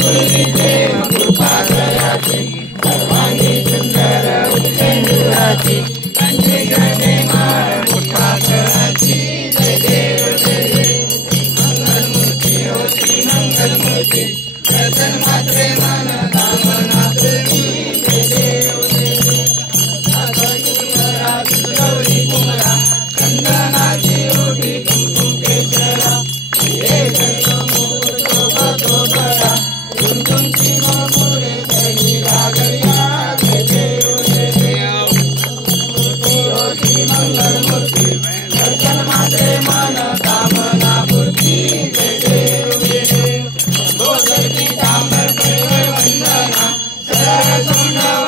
पूर्वी प्रेम कृपा दयाची सर्वांगी सुंदर उच्चेंदुराची कंठी गणे माळ पुष्पाकराची जय देव जय देव मंगलमूर्ती हो श्री मंगलमूर्ती दर्शन मात्रे मन कामना पूर्ती जय देव जय देव गौरी कुमरा चंदनाची ओटी कुमकुम केशरा हे मुकुट शोभतो बरा कुंकुमची गोपुरे सजी रागया जय देव जय देव मूर्ती हो श्री मंगलमूर्ती दर्शन मात्रे मन कामना पूर्ती जय देव जय देव गोधर पीतांबर परिवर वंदना सरळ सोंड